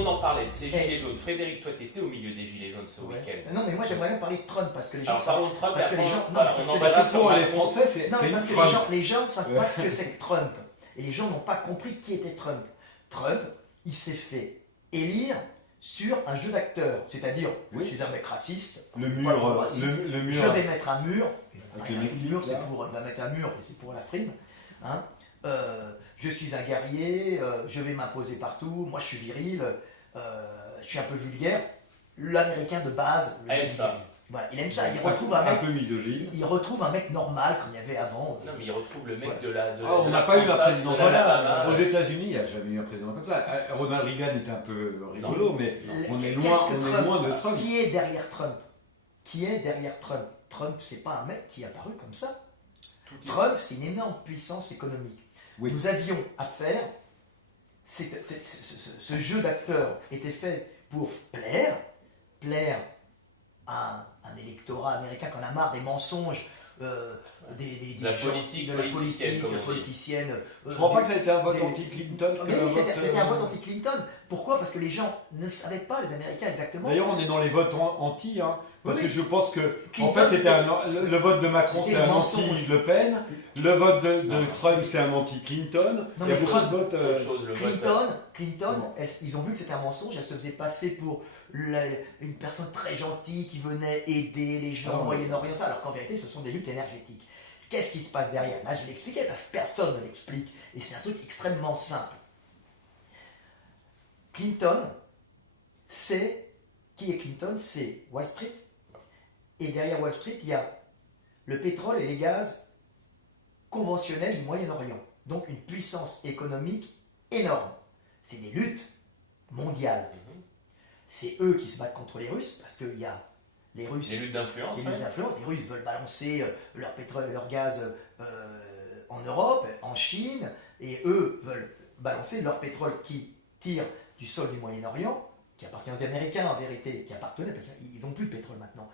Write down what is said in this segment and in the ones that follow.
on en parlait de ces gilets jaunes. Frédéric, toi, tu étais au milieu des gilets jaunes ce week-end. Non, mais moi, j'aimerais même parler de Trump, parce que les gens... Alors, parlons de Trump, parce que les gens... voilà, on en verra sur pour les Macron. Français, c'est Non, parce que Trump. les gens ne savent pas ce que c'est que Trump. Et les gens n'ont pas compris qui était Trump. Trump, il s'est fait élire sur un jeu d'acteurs. C'est-à-dire, je suis un mec raciste, Le pas mur, trop raciste, le mur. je vais mettre un mur. Avec le Un Mexique, mur, c'est là. pour... Il va mettre un mur, et c'est pour la frime. Hein. Je suis un guerrier, je vais m'imposer partout, moi je suis viril, je suis un peu vulgaire. L'américain de base, aime ça. Voilà, il aime ça. Il retrouve un mec, peu misogyne. il retrouve un mec normal comme il y avait avant. Non, mais il retrouve le mec Ouais. de la. On n'a pas eu un président. Voilà. Aux États-Unis, il n'y a jamais eu un président comme ça. Ronald Reagan était un peu rigolo, mais on est loin de Trump. Qui est derrière Trump? Qui est derrière Trump? Trump, c'est pas un mec qui est apparu comme ça. Trump, c'est une énorme puissance économique. Oui. Nous avions affaire, ce jeu d'acteurs était fait pour plaire à un électorat américain qui en a marre des mensonges, de la politique politicienne. Je ne crois pas que ça a été un vote anti-Clinton. Mais oui, c'était un vote anti-Clinton. Pourquoi? Parce que les gens ne savaient pas, les Américains, exactement. D'ailleurs, on est dans les votes anti, hein, parce Oui. que je pense que Clinton, en fait, le vote de Macron, c'était c'est un le mensonge. anti-Le Pen. Le vote de Trump, c'est un anti-Clinton. Non, Il y a mais beaucoup de votes. C'est autre chose, le vote. Clinton, ils ont vu que c'était un mensonge, elle se faisait passer pour une personne très gentille qui venait aider les gens au Moyen-Orient, alors qu'en vérité, ce sont des luttes énergétiques. Qu'est-ce qui se passe derrière? Là, je vais l'expliquer parce que personne ne l'explique. Et c'est un truc extrêmement simple. Clinton, qui est Clinton? C'est Wall Street. Et derrière Wall Street, il y a le pétrole et les gaz conventionnels du Moyen-Orient. Donc une puissance économique énorme. C'est des luttes mondiales. C'est eux qui se battent contre les Russes parce qu'il y a les Russes. Les luttes d'influence. Les Russes veulent balancer leur pétrole et leur gaz en Europe, en Chine, et eux veulent balancer leur pétrole qui tire du sol du Moyen-Orient, qui appartient aux Américains en vérité, qui appartenait, parce qu'ils n'ont plus de pétrole maintenant,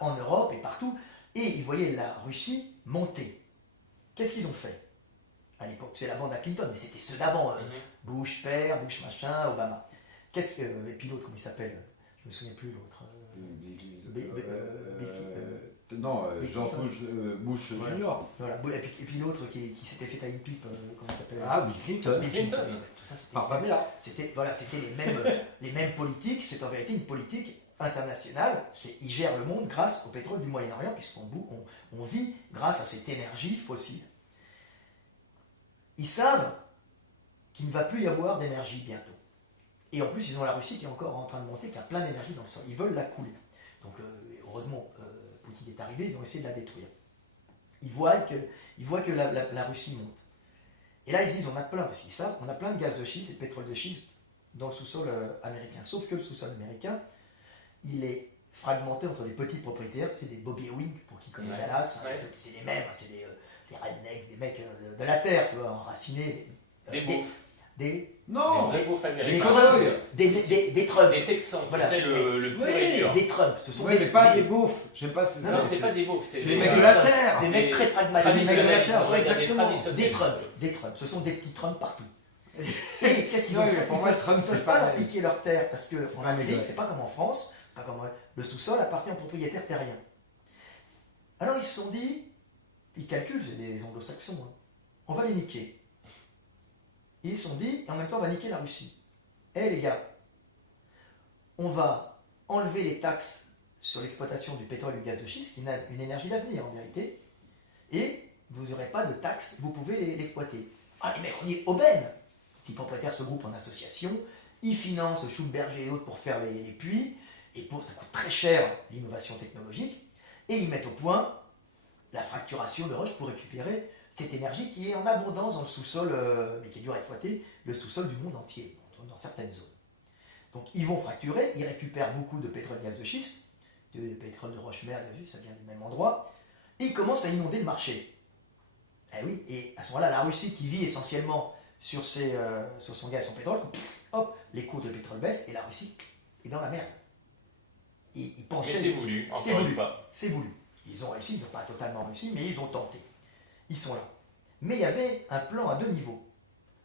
en Europe et partout. Et ils voyaient la Russie monter. Qu'est-ce qu'ils ont fait à l'époque? C'est la bande à Clinton, mais c'était ceux d'avant. Bush père, Bush machin, Obama. Et puis l'autre, comment il s'appelle? Je me souviens plus l'autre. George Bush Junior. Voilà. Et puis l'autre qui s'était fait à une pipe, comment il s'appelle? Ah, Bill Clinton. Bill Clinton. Tout ça, Par Pamela. C'était les mêmes politiques. C'est en vérité une politique internationale. Ils gèrent le monde grâce au pétrole du Moyen-Orient, puisqu'on vit grâce à cette énergie fossile. Ils savent qu'il ne va plus y avoir d'énergie bientôt. Et en plus, ils ont la Russie qui est encore en train de monter, qui a plein d'énergie dans le sol. Ils veulent la couler. Donc, heureusement, Poutine est arrivé, ils ont essayé de la détruire. Ils voient que la Russie monte. Et là, ils disent, on a plein, parce qu'ils savent, on a plein de gaz de schiste et de pétrole de schiste dans le sous-sol américain. Sauf que le sous-sol américain, il est fragmenté entre des petits propriétaires, tu sais, des Bobby Ewing, pour qui connaît Dallas, c'est les mêmes, c'est des rednecks, des mecs de la terre, tu vois, enracinés. Des beaufs. Des beaufs américains. Des Trump. Des Texans, voilà, tu sais, le pur et dur. des Trump. Ce sont mais pas des beaufs. J'aime pas Non, c'est pas des beaufs. C'est des mecs de la terre. Des mecs très pragmatiques. Des mecs de la terre, exactement. Des Des Trump. Ce sont des petits Trump partout. Et qu'est-ce qu'ils ont fait? Pour moi, Trump, Ils ne c'est peuvent pas pas leur piquer leur terre parce qu'en Amérique, vrai. c'est pas comme en France, c'est pas comme le sous-sol appartient aux propriétaires terriens. Alors ils se sont dit, ils calculent, c'est des anglo-saxons, hein, on va les niquer. Et ils se sont dit, et en même temps, on va niquer la Russie. Eh les gars, on va enlever les taxes sur l'exploitation du pétrole et du gaz de schiste, qui n'a une énergie d'avenir en vérité, et vous n'aurez pas de taxes, vous pouvez l'exploiter. Ah les mecs, on est aubaine. Les petits propriétaires se groupent en association, ils financent Schumberger et autres pour faire les puits, et ça coûte très cher l'innovation technologique, et ils mettent au point la fracturation de roches pour récupérer cette énergie qui est en abondance dans le sous-sol, mais qui est dur à exploiter, le sous-sol du monde entier, dans certaines zones. Donc ils vont fracturer, ils récupèrent beaucoup de pétrole gaz de schiste, de pétrole de roche verte, ça vient du même endroit, et ils commencent à inonder le marché. Eh oui, et à ce moment-là, la Russie qui vit essentiellement sur son gaz et son pétrole, hop, les cours de pétrole baissent et la Russie est dans la merde. Ils pensaient, et c'est voulu, encore une fois. C'est voulu. Ils ont réussi, ils n'ont pas totalement réussi, mais ils ont tenté. Ils sont là. Mais il y avait un plan à 2 niveaux.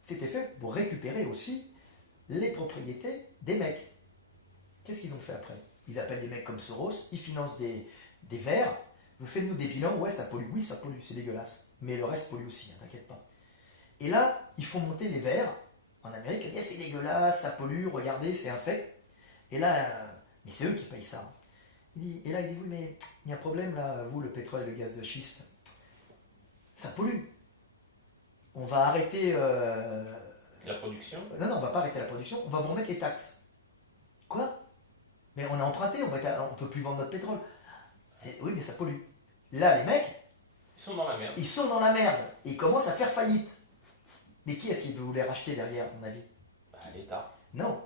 C'était fait pour récupérer aussi les propriétés des mecs. Qu'est-ce qu'ils ont fait après? Ils appellent des mecs comme Soros, ils financent des verts. Vous faites-nous des bilans, ouais, ça pollue. Oui, ça pollue, c'est dégueulasse. Mais le reste pollue aussi, hein, t'inquiète pas. Et là, ils font monter les verts en Amérique. Ils disent, c'est dégueulasse, ça pollue, regardez, c'est infect. Et là, mais c'est eux qui payent ça. Et là, il dit, oui, mais il y a un problème là, vous, le pétrole et le gaz de schiste. Ça pollue. On va arrêter... La production? Non, on va pas arrêter la production, on va vous remettre les taxes. Quoi? Mais on a emprunté, on ne peut plus vendre notre pétrole. Oui, mais ça pollue. Là, les mecs, Ils sont dans la merde. ils sont dans la merde. Et ils commencent à faire faillite. Mais qui est-ce qui veut les racheter derrière, à ton avis? Bah, l'État. Non.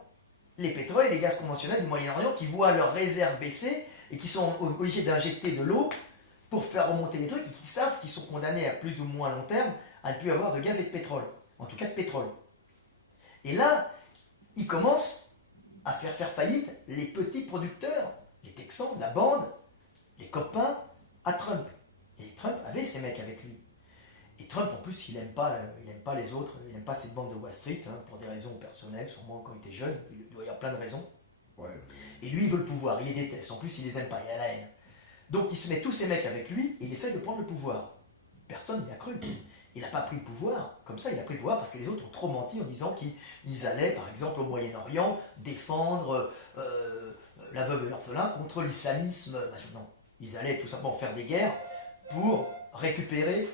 Les pétroles et les gaz conventionnels du Moyen-Orient qui voient leurs réserves baisser et qui sont obligés d'injecter de l'eau pour faire remonter les trucs et qui savent qu'ils sont condamnés à plus ou moins long terme à ne plus avoir de gaz et de pétrole. En tout cas de pétrole. Et là, ils commencent à faire faillite les petits producteurs, les Texans, la bande, les copains à Trump. Et Trump avait ces mecs avec lui. Et Trump, en plus, il n'aime pas les autres, il n'aime pas cette bande de Wall Street, hein, pour des raisons personnelles, sûrement quand il était jeune, il doit y avoir plein de raisons. Ouais. Et lui, il veut le pouvoir, il les déteste, en plus, il les aime pas, il a la haine. Donc il se met tous ces mecs avec lui et il essaie de prendre le pouvoir. Personne n'y a cru. Il n'a pas pris le pouvoir, comme ça, il a pris le pouvoir parce que les autres ont trop menti en disant qu'ils allaient, par exemple, au Moyen-Orient, défendre la veuve et l'orphelin contre l'islamisme. Non, ils allaient tout simplement faire des guerres pour récupérer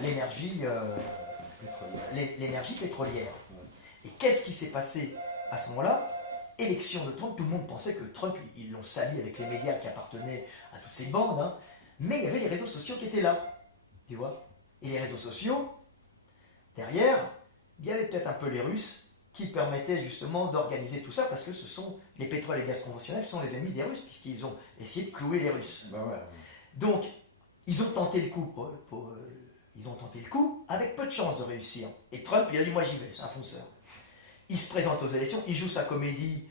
l'énergie pétrolière. Et qu'est-ce qui s'est passé à ce moment-là? Élection de Trump, tout le monde pensait que Trump, ils l'ont sali avec les médias qui appartenaient à toutes ces bandes, hein. Mais il y avait les réseaux sociaux qui étaient là, tu vois. Et les réseaux sociaux, derrière, il y avait peut-être un peu les Russes qui permettaient justement d'organiser tout ça, parce que ce sont les pétroles et les gaz conventionnels sont les ennemis des Russes, puisqu'ils ont essayé de clouer les Russes. Bah ouais. Donc, ils ont tenté le coup, ils ont tenté le coup avec peu de chances de réussir. Et Trump, il a dit, moi j'y vais, c'est un fonceur. Il se présente aux élections, il joue sa comédie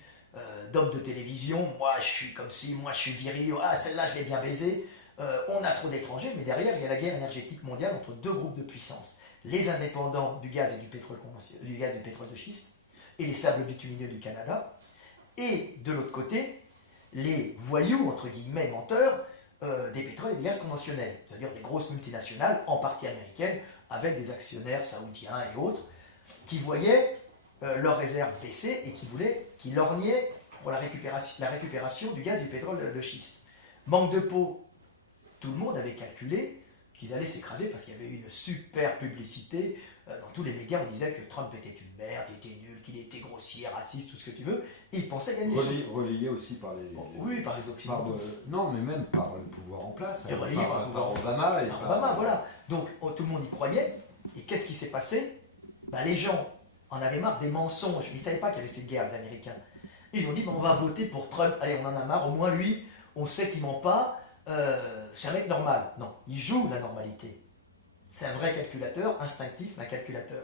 d'homme de télévision, moi je suis comme si, moi je suis viril, ah celle-là je l'ai bien baisée. On a trop d'étrangers, mais derrière il y a la guerre énergétique mondiale entre deux groupes de puissance. Les indépendants du gaz et du pétrole de schiste et les sables bitumineux du Canada. Et de l'autre côté, les voyous, entre guillemets, menteurs, des pétroles et des gaz conventionnels. C'est-à-dire des grosses multinationales, en partie américaines, avec des actionnaires saoudiens et autres, qui voyaient leurs réserves baisser et qui lorgnaient pour la récupération du gaz et du pétrole de schiste. Manque de peau. Tout le monde avait calculé qu'ils allaient s'écraser parce qu'il y avait eu une super publicité. Dans tous les médias, on disait que Trump était une merde, il était nul, qu'il était grossier, raciste, tout ce que tu veux. Et ils pensaient gagner. Relayé aussi par les... Oui, par les Occidentaux. Non, mais même par le pouvoir en place. Et relayé par Obama. Par Obama, voilà. Donc tout le monde y croyait. Et qu'est-ce qui s'est passé? Les gens en avaient marre des mensonges. Ils ne savaient pas qu'il y avait cette guerre, les Américains. Ils ont dit, on va voter pour Trump. Allez, on en a marre. Au moins, lui, on sait qu'il ment pas. C'est un mec normal. Non, il joue la normalité. C'est un vrai calculateur, instinctif, mais un calculateur.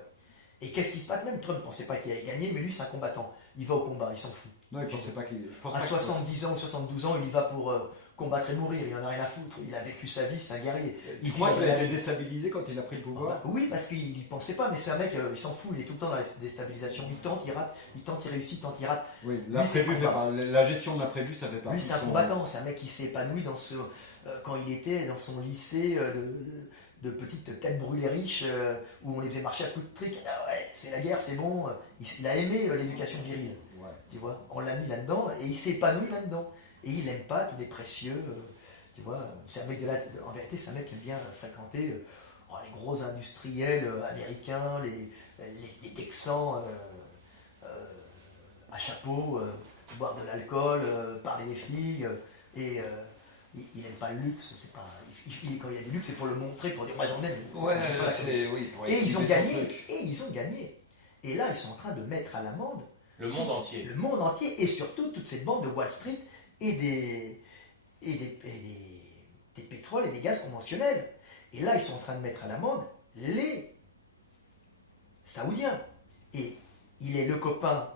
Et qu'est-ce qui se passe? Même Trump ne pensait pas qu'il allait gagner, mais lui, c'est un combattant. Il va au combat, il s'en fout. Non, il ne pensait pas qu'il... À 70 ans ou 72 ans, il y va pour combattre et mourir. Il en a rien à foutre. Il a vécu sa vie, c'est un guerrier. Tu crois qu'il a été déstabilisé quand il a pris le pouvoir? Oui, parce qu'il ne pensait pas, mais c'est un mec, il s'en fout, il est tout le temps dans la déstabilisation. Il tente, il rate, il tente, il réussit, il tente, il rate. Oui, la gestion de l'imprévu, ça fait partie. Lui, c'est un combattant, c'est un mec qui s'est épanoui quand il était dans son lycée de petites têtes brûlées riches où on les faisait marcher à coups de trick. Ah ouais, c'est la guerre, c'est bon. Il a aimé l'éducation virile. Ouais. Tu vois, on l'a mis là-dedans et il s'épanouit là-dedans. Et il n'aime pas tous les précieux. Tu vois, c'est un mec en vérité, c'est un mec qui aime bien fréquenter les gros industriels américains, les Texans à chapeau, boire de l'alcool, parler des filles. Et il n'aime pas le luxe. C'est pas, quand il y a du luxe, c'est pour le montrer, pour dire moi j'en aime. Ouais, c'est oui. Pour et ils ont gagné. Et ils ont gagné. Et là, ils sont en train de mettre à l'amende le monde entier. Le monde entier, et surtout toute cette bande de Wall Street et des pétroles et des gaz conventionnels. Et là, ils sont en train de mettre à l'amende les Saoudiens. Et il est le copain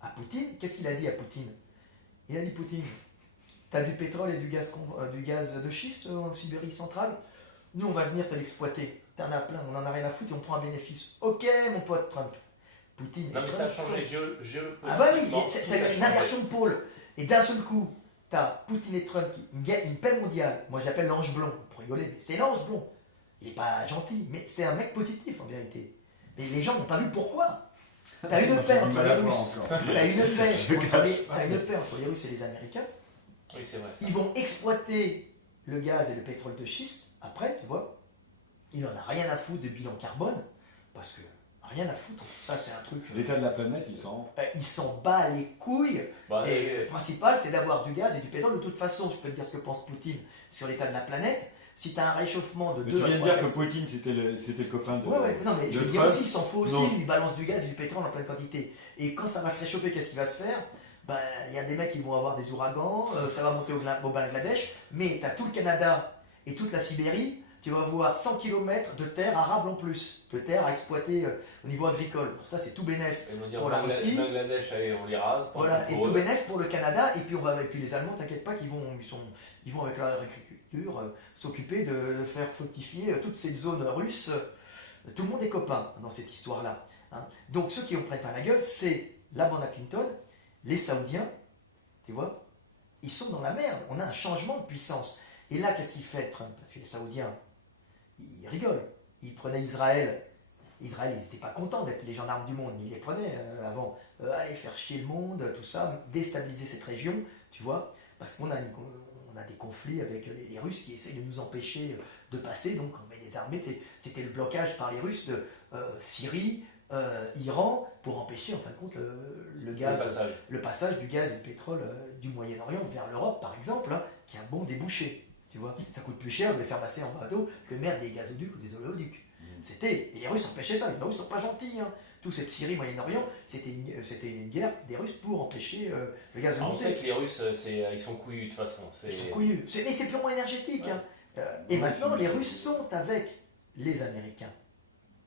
à Poutine. Qu'est-ce qu'il a dit à Poutine? Il a dit, Poutine, t'as du pétrole et du gaz de schiste en Sibérie centrale? Nous, on va venir te l'exploiter. T'en as plein, on en a rien à foutre et on prend un bénéfice. Ok, mon pote Trump. Poutine et Non, mais ça a Trump changé sont... géopolitiquement. Ah bah oui, Tout c'est a une changé. inversion de pôle. Et d'un seul coup, t'as Poutine et Trump, une paix mondiale. Moi, j'appelle l'ange blond, pour rigoler, mais c'est l'ange blond. Il n'est pas gentil, mais c'est un mec positif en vérité. Mais les gens n'ont pas vu pourquoi. T'as une paix entre les Russes. T'as une paix entre les Russes et les Américains. Oui, c'est vrai. Ça. Ils vont exploiter le gaz et le pétrole de schiste. Après, tu vois, il n'en a rien à foutre de bilan carbone, parce que rien à foutre. Ça, c'est un truc. L'état de la planète, Il s'en bat les couilles. Bah, Et le principal, c'est d'avoir du gaz et du pétrole. De toute façon, je peux te dire ce que pense Poutine sur l'état de la planète. Si tu as un réchauffement de 2 tu viens de dire que Poutine, c'était le copain de. Ouais. Non, mais je veux dire Trump. aussi, il s'en fout aussi. Non. Il balance du gaz et du pétrole en pleine quantité. Et quand ça va se réchauffer, qu'est-ce qui va se faire? Ben, il y a des mecs qui vont avoir des ouragans, ça va monter au Bangladesh, mais tu as tout le Canada et toute la Sibérie, tu vas avoir 100 km de terre arable en plus, de terre à exploiter au niveau agricole. Ça, c'est tout bénef pour la Russie. Bangladesh, allez, on les rase. Voilà, et tout bénef pour le Canada, et puis les Allemands, t'inquiète pas, ils vont avec leur agriculture s'occuper de faire fructifier toutes ces zones russes. Tout le monde est copain dans cette histoire-là. Hein. Donc ceux qui en prennent pas la gueule, c'est la bande à Clinton, les Saoudiens, tu vois, ils sont dans la merde. On a un changement de puissance. Et là, qu'est-ce qu'il fait Trump? Parce que les Saoudiens, ils rigolent. Ils prenaient Israël. Israël, ils n'étaient pas contents d'être les gendarmes du monde, mais ils les prenaient avant. Aller faire chier le monde, tout ça, déstabiliser cette région, tu vois, parce qu'on a, on a des conflits avec les Russes qui essayent de nous empêcher de passer, donc on met des armées. C'était le blocage par les Russes de Syrie, Iran, pour empêcher en fin de compte le passage du gaz et du pétrole du Moyen-Orient vers l'Europe, par exemple, hein, qui est un bon débouché. Tu vois, ça coûte plus cher de les faire passer en bateau que de mettre des gazoducs ou des oléoducs. Et les Russes empêchaient ça. Les Russes sont pas gentils. Hein. Toute cette Syrie, Moyen-Orient, c'était une guerre des Russes pour empêcher le gaz de monter. On sait que les Russes, ils sont couillus de toute façon. Ils sont couillus. Mais c'est purement énergétique. Ouais. Hein. Et maintenant, les Russes sont avec les Américains.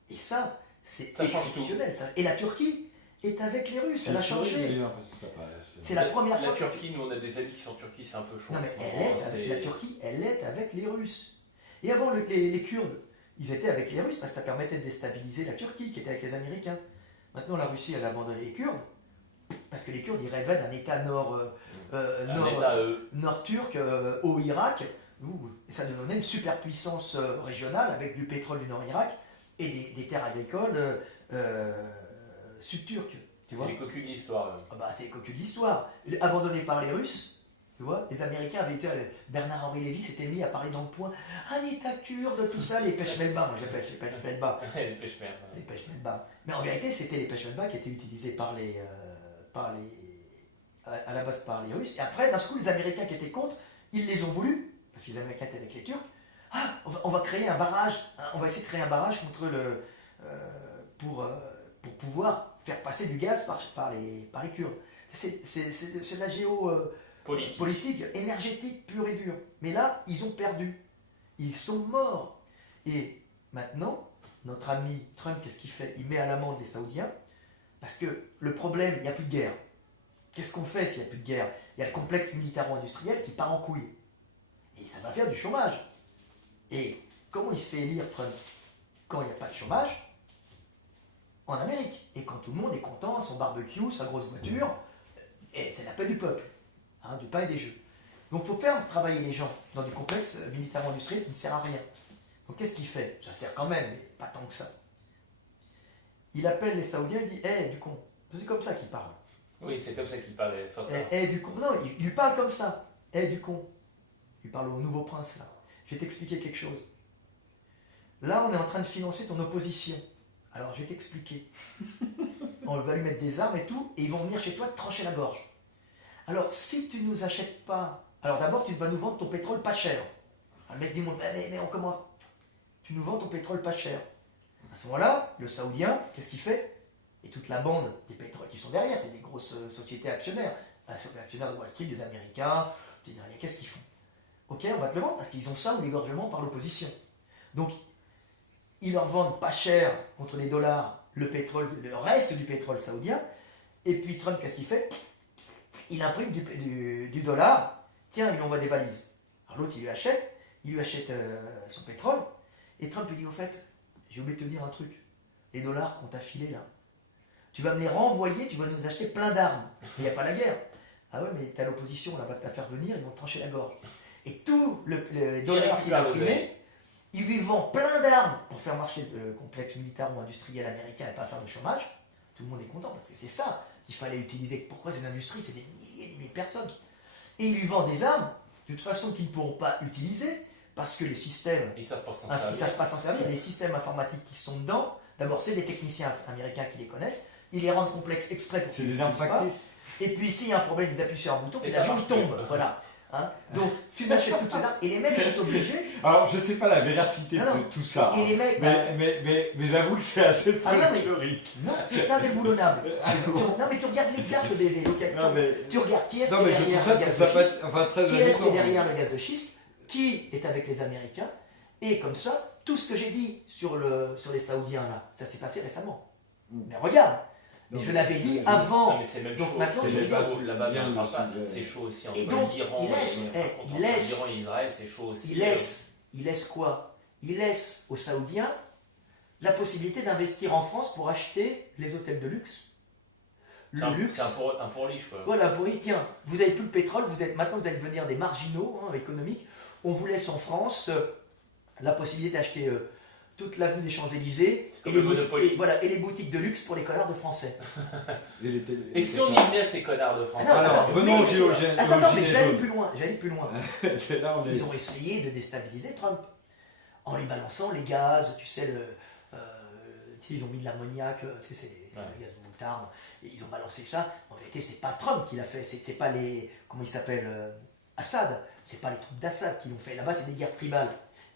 Et ça, c'est exceptionnel. Ça. Et la Turquie est avec les Russes. Elle a changé. C'est la première fois. La Turquie, nous on a des amis qui sont en Turquie, c'est un peu chaud. Non, mais la Turquie, elle est avec les Russes. Et avant, les Kurdes, ils étaient avec les Russes parce que ça permettait de déstabiliser la Turquie qui était avec les Américains. Maintenant, la Russie, elle a abandonné les Kurdes parce que les Kurdes, ils rêvaient d'un État nord-turc au Irak où ça devenait une superpuissance régionale avec du pétrole du Nord-Irak et des terres agricoles sud-turques. C'est les cocus de l'histoire. C'est les cocus de l'histoire. Abandonnés par les Russes. Tu vois, les Américains avaient été. Bernard-Henri Lévy s'était mis à parler dans le point. Un État kurde, tout ça, les peshmerga, moi j'appelle les peshmerga. Les peshmerga. Les peshmerga. Mais en vérité, c'était les peshmerga qui étaient utilisés à la base par les Russes. Et après, d'un coup, les Américains qui étaient contre, ils les ont voulu, parce que les Américains étaient avec les Turcs. Ah, on va créer un barrage, on va essayer de créer un barrage contre pour pouvoir faire passer du gaz par les Kurdes. C'est de la politique, énergétique pure et dure. Mais là, ils ont perdu. Ils sont morts. Et maintenant, notre ami Trump, qu'est-ce qu'il fait? Il met à l'amende les Saoudiens parce que le problème, il n'y a plus de guerre. Qu'est-ce qu'on fait s'il n'y a plus de guerre? Il y a le complexe militaro-industriel qui part en couille. Et ça va faire du chômage. Et comment il se fait élire, Trump? Quand il n'y a pas de chômage, en Amérique. Et quand tout le monde est content, son barbecue, sa grosse voiture, et c'est l'appel du peuple. Hein, du pain et des jeux. Donc il faut faire travailler les gens dans du complexe militaro-industriel qui ne sert à rien. Donc qu'est-ce qu'il fait? Ça sert quand même, mais pas tant que ça. Il appelle les Saoudiens et dit « Hé, du con ». C'est comme ça qu'il parle. Oui, c'est comme ça qu'il parle. Hé, du con. Non, il lui parle comme ça. « Hé, du con ». Il parle au nouveau prince, là. Je vais t'expliquer quelque chose. Là, on est en train de financer ton opposition. Alors, je vais t'expliquer. On va lui mettre des armes et tout, et ils vont venir chez toi te trancher la gorge. Alors, si tu ne nous achètes pas, alors d'abord, tu vas nous vendre ton pétrole pas cher. Le mec dit, mais on commence. Tu nous vends ton pétrole pas cher. À ce moment-là, le Saoudien, qu'est-ce qu'il fait? Et toute la bande des pétroles qui sont derrière, c'est des grosses sociétés actionnaires. Les actionnaires de Wall Street, des Américains, qu'est-ce qu'ils font? Ok, on va te le vendre parce qu'ils ont ça ou l'égorgement par l'opposition. Donc, ils leur vendent pas cher contre les dollars le pétrole, le reste du pétrole saoudien. Et puis Trump, qu'est-ce qu'il fait? Il imprime du dollar. Tiens, il lui envoie des valises. Alors l'autre, il lui achète son pétrole. Et Trump lui dit, au fait, j'ai oublié de te dire un truc. Les dollars qu'on t'a filés là, tu vas me les renvoyer, tu vas nous acheter plein d'armes. Il n'y a pas la guerre. Ah ouais, mais t'as l'opposition, là-bas, te la faire venir, ils vont te trancher la gorge. Et tous les dollars qu'il a imprimés, il lui vend plein d'armes pour faire marcher le complexe militaire ou industriel américain et pas faire de chômage. Tout le monde est content parce que c'est ça qu'il fallait utiliser. Pourquoi ces industries? C'est des milliers et des milliers de personnes. Et il lui vend des armes, de toute façon, qu'ils ne pourront pas utiliser parce que les systèmes. Ils ne savent pas s'en Ils servir. savent pas s'en servir. Les systèmes informatiques qui sont dedans, d'abord, c'est des techniciens américains qui les connaissent. Ils les rendent complexes exprès pour C'est qu'ils des ne armes l'utilisent pas. factices. Et puis, s'il y a un problème, ils appuient sur un bouton Et et ça l'avion marche tombe. plus. Voilà. Hein. Donc, tu n'achètes toutes ces armes et les mecs sont obligés. Alors, je ne sais pas la véracité Non, non. de tout ça. Et les mecs. Mais j'avoue que c'est assez Ah non, mais- folklorique. Non, c'est indéboulonnable. Non, mais tu regardes les cartes des localités. Non, mais, Tu regardes qui est-ce qui non, est mais je derrière trouve ça, le gaz ça de passe schiste, enfin, très qui est-ce qui est amusant. derrière le gaz de schiste, qui est avec les Américains. Et comme ça, tout ce que j'ai dit sur les Saoudiens, là, ça s'est passé récemment. Mais regarde, mais je l'avais dit avant. Non, mais c'est même Donc chaud. maintenant, C'est je même rigole. chaud là-bas, Bien on parle le pas. sujet. C'est chaud aussi Et entre donc, l'Iran il laisse, l'Iran et Israël, c'est chaud aussi. il laisse quoi? Il laisse aux Saoudiens la possibilité d'investir en France pour acheter les hôtels de luxe. Le luxe. C'est un pour riche, quoi. Voilà, pour y tiens, vous avez plus le pétrole, maintenant vous allez devenir des marginaux économiques. On vous laisse en France la possibilité d'acheter toute l'avenue des Champs-Élysées et, Comme le Monopoly. et les boutiques de luxe pour les connards de Français. Et si on y venait à ces connards de France? Ah non, Alors, venons aux Attends, mais je vais aller gilets plus loin. C'est là on est. Ils ont essayé de déstabiliser Trump en lui balançant les gaz, tu sais, ils ont mis de l'ammoniac, tu sais, c'est les gaz de moutarde, et ils ont balancé ça. En vérité, c'est pas Trump qui l'a fait, c'est pas les, comment il s'appelle, Assad, c'est pas les troupes d'Assad qui l'ont fait. Là-bas, c'est des guerres tribales.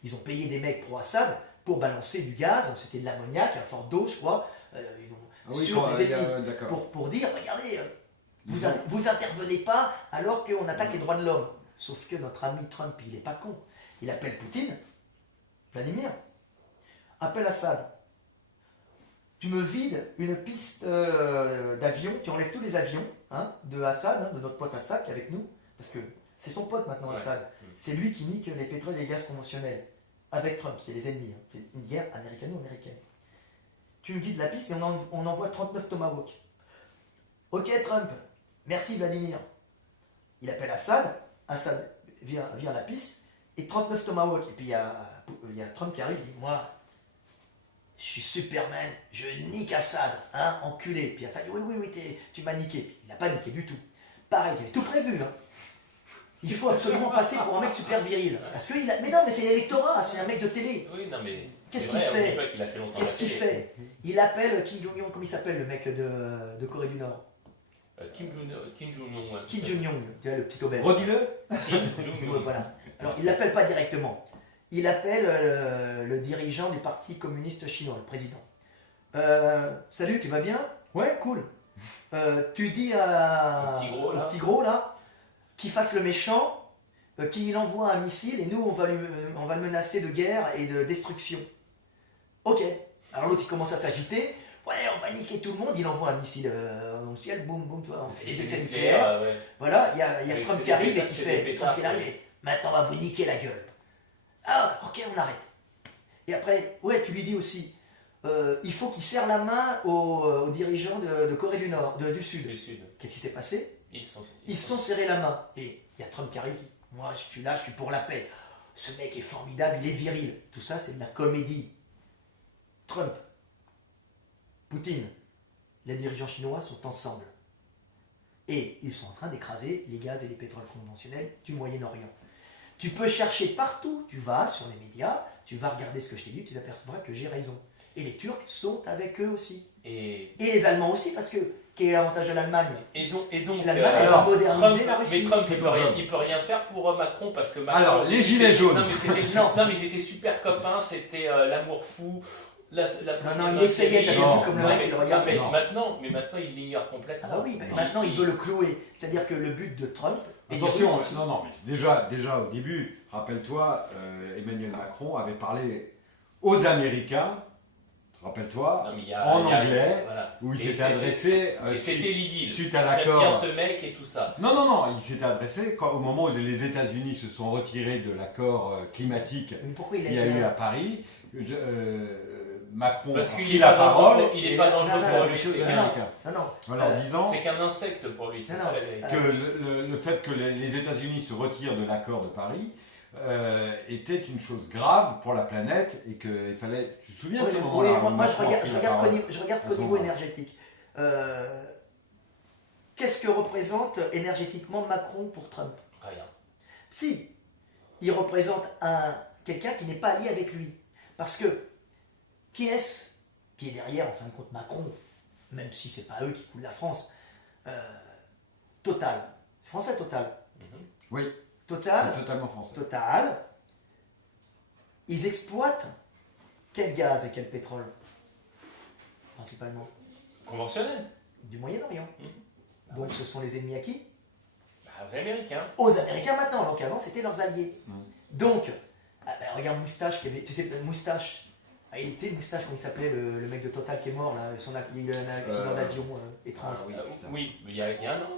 Ils ont payé des mecs pro Assad pour balancer du gaz, c'était de l'ammoniac, un fort d'eau, je crois, sur les ennemis, pour dire, regardez, vous intervenez pas alors qu'on attaque les droits de l'homme. Sauf que notre ami Trump, il est pas con. Il appelle Poutine, Vladimir, appelle Assad. Tu me vides une piste d'avion, tu enlèves tous les avions de Assad, de notre pote Assad qui est avec nous, parce que c'est son pote maintenant, Assad. C'est lui qui nique les pétroles et les gaz conventionnels. Avec Trump, c'est les ennemis. C'est une guerre américano-américaine. Tu me vides la piste et on envoie 39 Tomahawk. Ok Trump, merci Vladimir. Il appelle Assad, Assad vient à la piste, et 39 Tomahawk. Et puis il y a Trump qui arrive, il dit, moi, je suis Superman, je nique Assad, enculé. Puis Assad dit, oui, tu m'as niqué. Il n'a pas niqué du tout. Pareil, il avait tout prévu, Il faut absolument passer pour un mec super viril. Parce que mais non, mais c'est l'électorat, c'est un mec de télé. Oui, non, mais. Qu'est-ce qu'il fait? Qu'est-ce qu'il fait fait? Il appelle Kim Jong-un, comment il s'appelle le mec de Corée du Nord? Kim Jong-un. Kim Jong-un, tu vois, le petit obèse. Redis-le. Kim Jong-un. Voilà. Alors, il l'appelle pas directement. Il appelle le dirigeant du Parti communiste chinois, le président. Salut, tu vas bien? Ouais, cool. Tu dis au petit gros là, qu'il fasse le méchant, qu'il envoie un missile et nous on va le menacer de guerre et de destruction. Ok. Alors l'autre il commence à s'agiter. Ouais, on va niquer tout le monde. Il envoie un missile dans le ciel, boum boum, tu vois, on fait des essais nucléaires. Voilà, il y a Trump qui arrive et qui fait. Trump qui arrive et maintenant on va vous niquer la gueule. Ah, ok, on arrête. Et après, ouais, tu lui dis aussi, il faut qu'il serre la main aux dirigeants de Corée du Nord, du Sud. Qu'est-ce qui s'est passé? Ils se sont serrés la main. Et il y a Trump qui arrive, dit, moi je suis là, je suis pour la paix. Ce mec est formidable, il est viril. Tout ça, c'est de la comédie. Trump, Poutine, les dirigeants chinois sont ensemble. Et ils sont en train d'écraser les gaz et les pétroles conventionnels du Moyen-Orient. Tu peux chercher partout, tu vas sur les médias, tu vas regarder ce que je t'ai dit, tu t'apercevras que j'ai raison. Et les Turcs sont avec eux aussi. Et les Allemands aussi, parce que quel est l'avantage de l'Allemagne? Et donc l'Allemagne, elle va moderniser la Russie. Mais Trump, il peut rien faire pour Macron, parce que Macron... Alors, les gilets jaunes. Non, mais c'était super copains, c'était l'amour fou. Non, il essayait, t'as bien vu comme le mec, il regardait. Mais maintenant, il l'ignore complètement. Ah bah oui, mais maintenant, il veut le clouer. C'est-à-dire que le but de Trump... Attention, non, mais déjà au début, rappelle-toi, Emmanuel Macron avait parlé aux Américains, rappelle-toi, en anglais, voilà. Où il s'était adressé... et c'était l'idylle. Suite à l'accord... J'aime bien ce mec et tout ça. Non, il s'était adressé au moment où les États-Unis se sont retirés de l'accord climatique qu'il y a eu à Paris. Macron parce a qu'il pris est la pas parole. dangereux, il est pas dangereux pour lui, c'est américain. Non. Voilà, en disant c'est qu'un insecte pour lui, c'est ça la vérité. que le fait que les États-Unis se retirent de l'accord de Paris était une chose grave pour la planète et qu'il fallait. Tu te souviens de ce moment-là? Moi, je regarde qu'au niveau énergétique. Qu'est-ce que représente énergétiquement Macron pour Trump? Rien. Si, il représente quelqu'un qui n'est pas allié avec lui. Parce que, qui est-ce qui est derrière, en fin de compte, Macron, même si ce n'est pas eux qui coulent la France? Total. C'est français, Total? Oui. Total. C'est totalement français. Total. Ils exploitent quel gaz et quel pétrole? Principalement. Conventionnel. Du Moyen-Orient. Donc ce sont les ennemis à qui? Aux Américains. Aux Américains maintenant, alors qu'avant c'était leurs alliés. Donc, regarde Moustache, tu sais, Moustache, Moustache, comment il s'appelait, le mec de Total qui est mort, là, il y a eu un accident d'avion étrange. Oui, il y a un an.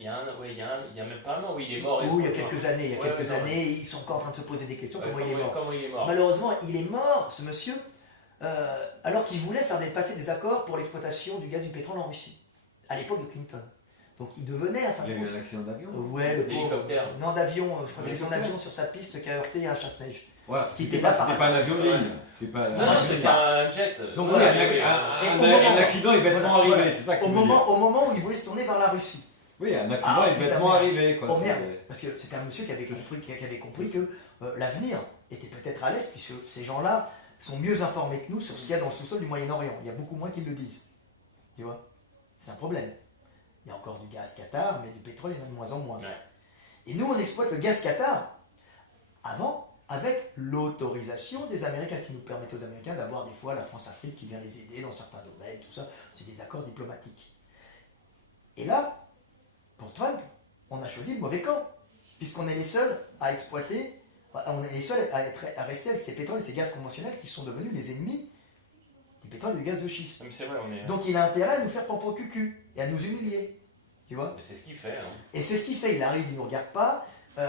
Il y a même pas un an où il est mort. Oui, il y a quelques années. Ils sont encore en train de se poser des questions comment il est mort. Malheureusement, Malheureusement, il est mort, ce monsieur, alors qu'il voulait passer des accords pour l'exploitation du gaz et du pétrole en Russie, à l'époque de Clinton. Donc il devenait. Il y a eu un accident d'avion? Ouais, le hélicoptère. Non, d'avion, je crois que c'est un avion sur sa piste qui a heurté un chasse-neige. Voilà, c'était pas un avion de ligne. Non, c'était un jet. Donc oui, un accident est bêtement arrivé, c'est ça que au moment où il voulait se tourner vers la Russie. Oui, un accident est bêtement arrivé. Oh merde, parce que c'était un monsieur qui avait compris que l'avenir était peut-être à l'Est, puisque ces gens-là sont mieux informés que nous sur ce qu'il y a dans le sous-sol du Moyen-Orient. Il y a beaucoup moins qu'ils le disent. Tu vois? C'est un problème. Il y a encore du gaz Qatar, mais du pétrole, il y en a de moins en moins. Ouais. Et nous, on exploite le gaz Qatar avant, avec l'autorisation des Américains, qui nous permettent aux Américains d'avoir des fois la France-Afrique qui vient les aider dans certains domaines, tout ça. C'est des accords diplomatiques. Et là, pour Trump, on a choisi le mauvais camp, puisqu'on est les seuls à exploiter, on est les seuls à rester avec ces pétroles et ces gaz conventionnels qui sont devenus les ennemis du pétrole et du gaz de schiste. C'est vrai, Donc il a intérêt à nous faire pomper au cucu et à nous humilier. Tu vois? Mais c'est ce qu'il fait. Hein. Et c'est ce qu'il fait. Il arrive, il ne nous regarde pas,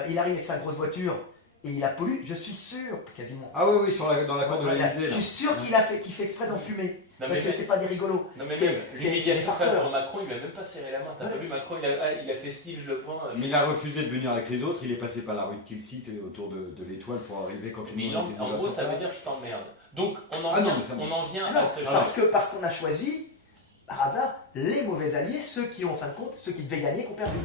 il arrive avec sa grosse voiture et il la pollue, je suis sûr, quasiment. Ah oui, dans l'accord de l'Élysée. Je suis sûr qu'il fait exprès d'en fumer. Non, parce que c'est pas des rigolos. Non mais c'est même, l'humiliation farceurs. pour Macron, il va même pas serrer la main. T'as pas vu Macron, il a fait style, je le prends. Mais il a refusé de venir avec les autres, il est passé par la rue de Tilsit autour de l'Étoile pour arriver quand tout le monde était déjà en gros, ça veut dire je t'emmerde. Donc on en vient à ce genre. Parce qu'on a choisi, par hasard, les mauvais alliés, ceux qui ont, en fin de compte, ceux qui devaient gagner, qui ont perdu.